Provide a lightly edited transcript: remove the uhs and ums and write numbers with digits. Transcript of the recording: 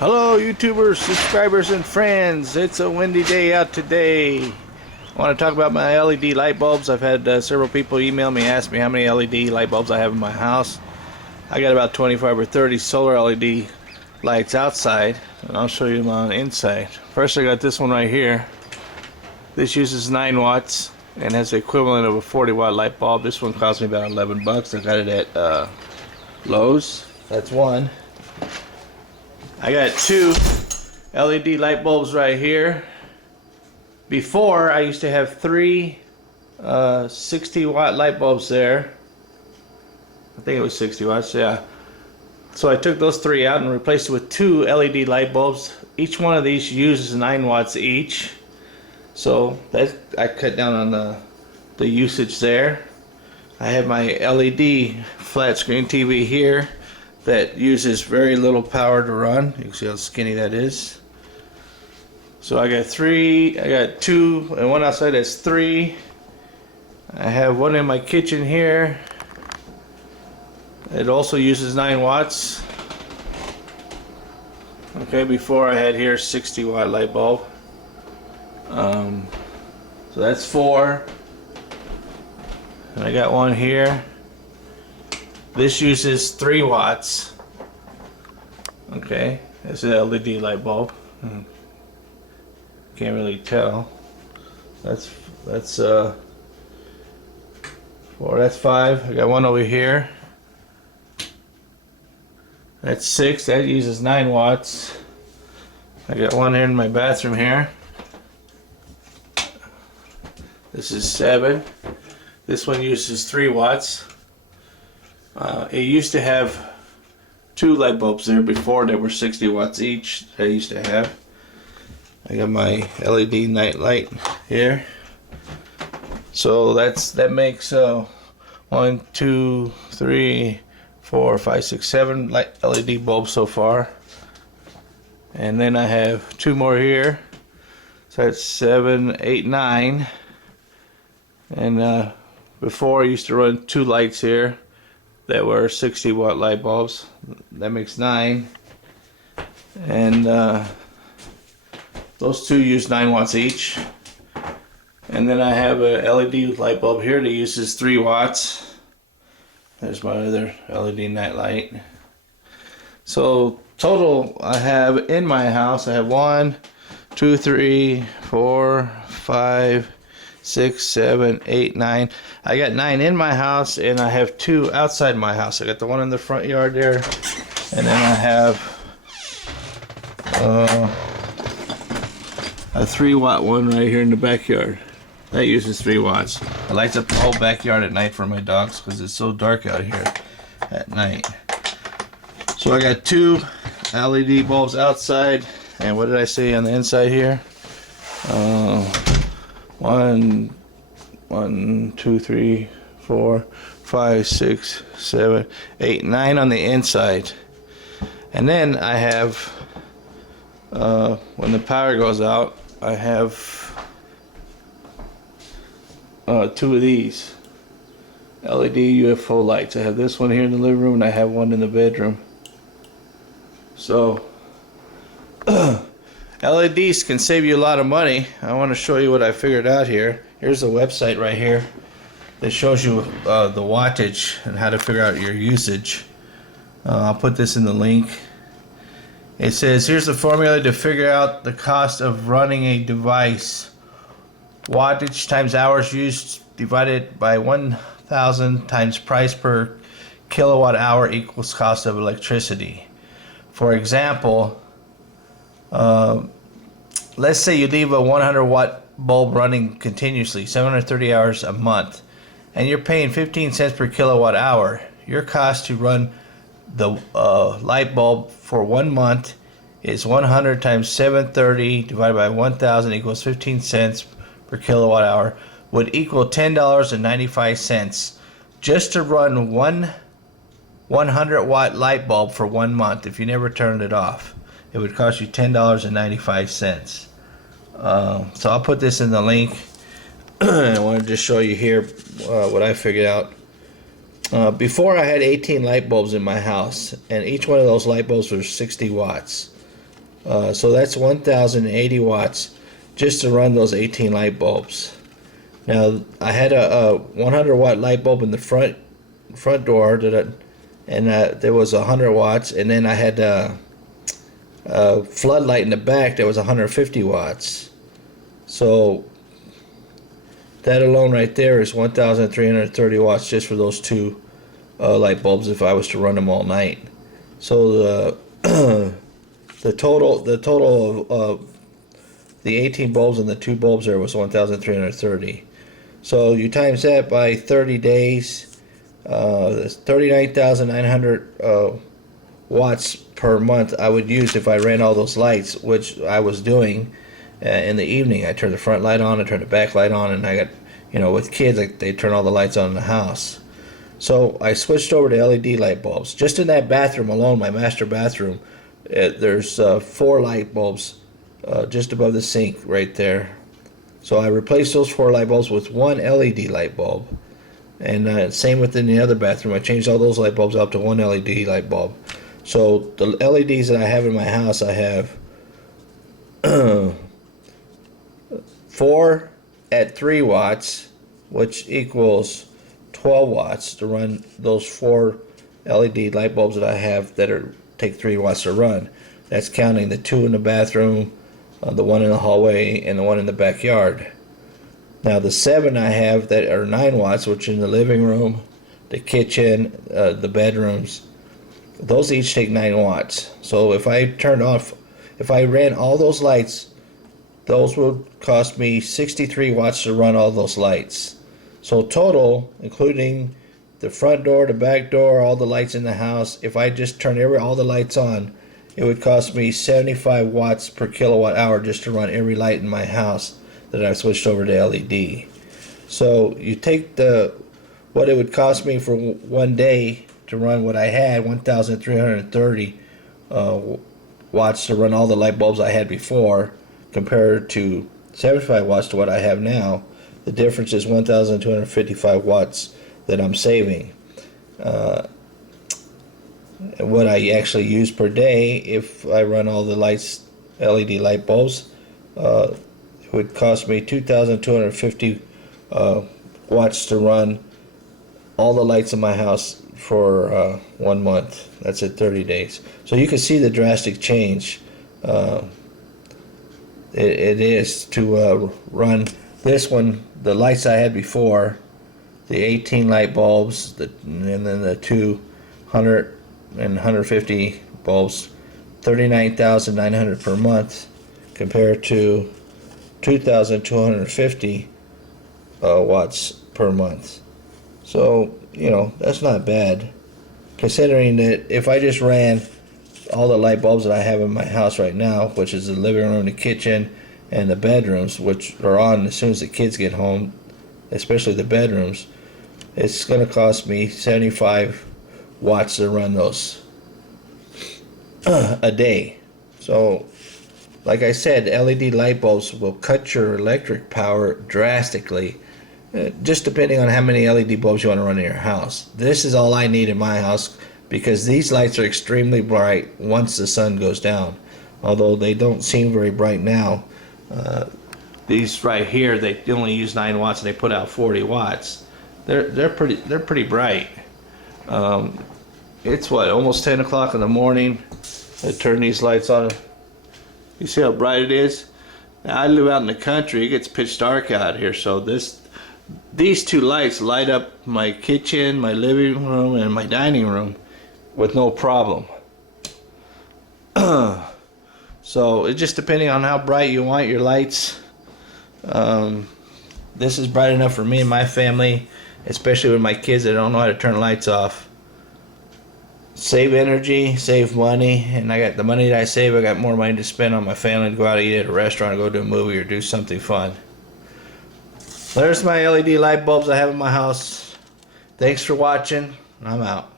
Hello YouTubers, subscribers and friends. It's a windy day out today. I want to talk about my LED light bulbs. I've had several people email me, ask me how many LED light bulbs I have in my house. I got about 25 or 30 solar LED lights outside, and I'll show you them on the inside. First, I got this one right here. This uses 9 watts and has the equivalent of a 40 watt light bulb. This one cost me about 11 bucks. I got it at Lowe's. That's one. I got 2 LED light bulbs right here. Before, I used to have 3 60 watt light bulbs there. I think it was 60 watts, yeah. So I took those 3 out and replaced it with 2 LED light bulbs. Each one of these uses 9 watts each. So that I cut down on the usage there. I have my LED flat screen TV here that uses very little power to run. You can see how skinny that is. So I got 2 and one outside. That's 3. I have one in my kitchen here. It also uses 9 watts. Okay, before I had here 60 watt light bulb. So that's 4. And I got one here. This uses 3 watts. Okay, it's an LED light bulb. Can't really tell. That's 4. That's 5. I got one over here. That's 6. That uses 9 watts. I got one here in my bathroom here. This is 7. This one uses 3 watts. It used to have 2 light bulbs there before. They were 60 watts each. I used to have. I got my LED night light here. So that makes 1, 2, 3, 4, 5, 6, 7 LED bulbs so far. And then I have 2 more here. So that's 7, 8, 9. And before I used to run 2 lights here that were 60 watt light bulbs. That makes 9. And those 2 use 9 watts each. And then I have a LED light bulb here that uses 3 watts. There's my other LED night light. So total I have in my house, I have 1, 2, 3, 4, 5, 6, 7, 8, 9. I got 9 in my house, and I have 2 outside my house. I got the one in the front yard there, and then I have a 3 watt one right here in the backyard. That uses 3 watts. It lights up the whole backyard at night for my dogs because it's so dark out here at night. So I got 2 LED bulbs outside, and what did I say on the inside here? 1, 2, 3, 4, 5, 6, 7, 8, 9 on the inside. And then I have, when the power goes out, I have 2 of these LED UFO lights. I have this one here in the living room, and I have one in the bedroom. So LEDs can save you a lot of money. I want to show you what I figured out here. Here's a website right here that shows you the wattage and how to figure out your usage. I'll put this in the link. It says, here's the formula to figure out the cost of running a device. Wattage times hours used divided by 1,000 times price per kilowatt hour equals cost of electricity. For example, let's say you leave a 100 watt bulb running continuously 730 hours a month, and you're paying 15 cents per kilowatt hour. Your cost to run the light bulb for 1 month is 100 times 730 divided by 1,000 equals 15 cents per kilowatt hour, would equal $10.95 just to run one 100 watt light bulb for 1 month. If you never turned it off, it would cost you $10.95. So I'll put this in the link. I want to just show you here what I figured out. Before I had 18 light bulbs in my house, and each one of those light bulbs was 60 watts. So that's 1,080 watts just to run those 18 light bulbs. Now I had a 100 watt light bulb in the front door and there was 100 watts, and then I had a floodlight in the back that was 150 watts. So that alone right there is 1,330 watts just for those two light bulbs if I was to run them all night. So the total of the 18 bulbs and the two bulbs there was 1,330. So you times that by 30 days, that's 39,900 watts per month I would use if I ran all those lights, which I was doing in the evening. I turned the front light on, I turned the back light on, and I got, with kids, they turn all the lights on in the house. So I switched over to LED light bulbs. Just in that bathroom alone, my master bathroom, there's 4 light bulbs just above the sink right there. So I replaced those 4 light bulbs with 1 LED light bulb. And same within the other bathroom. I changed all those light bulbs up to 1 LED light bulb. So the LEDs that I have in my house, I have 4 at 3 watts, which equals 12 watts to run those 4 LED light bulbs that I have that take 3 watts to run. That's counting the 2 in the bathroom, the 1 in the hallway, and the 1 in the backyard. Now the 7 I have that are 9 watts, which in the living room, the kitchen, the bedrooms, those each take 9 watts. So if I ran all those lights, those would cost me 63 watts to run all those lights. So total, including the front door, the back door, all the lights in the house, if I just turn all the lights on, it would cost me 75 watts per kilowatt hour just to run every light in my house that I've switched over to LED. So you take what it would cost me for one day to run what I had, 1,330 watts to run all the light bulbs I had before, compared to 75 watts to what I have now. The difference is 1,255 watts that I'm saving. What I actually use per day, if I run all the lights, LED light bulbs, it would cost me 2,250 watts to run all the lights in my house for 1 month. That's at 30 days. So you can see the drastic change it is to run this one, the lights I had before, the 18 light bulbs, and then the 200 and 150 bulbs, 39,900 per month, compared to 2,250 watts per month. So that's not bad, considering that if I just ran all the light bulbs that I have in my house right now, which is the living room, the kitchen, and the bedrooms, which are on as soon as the kids get home, especially the bedrooms, it's going to cost me 75 watts to run those a day. So like I said, LED light bulbs will cut your electric power drastically, just depending on how many LED bulbs you want to run in your house. This is all I need in my house, because these lights are extremely bright once the sun goes down, although they don't seem very bright now. These right here, they only use 9 watts and they put out 40 watts. They're pretty bright. It's almost 10 o'clock in the morning. I turn these lights on. You see how bright it is? Now, I live out in the country. It gets pitch dark out here, so these 2 lights light up my kitchen, my living room, and my dining room with no problem. So it's just depending on how bright you want your lights. This is bright enough for me and my family, especially with my kids that don't know how to turn lights off. Save energy, save money, and I got the money that I save, I got more money to spend on my family, to go out and eat at a restaurant, or go to a movie, or do something fun. There's my LED light bulbs I have in my house. Thanks for watching. I'm out.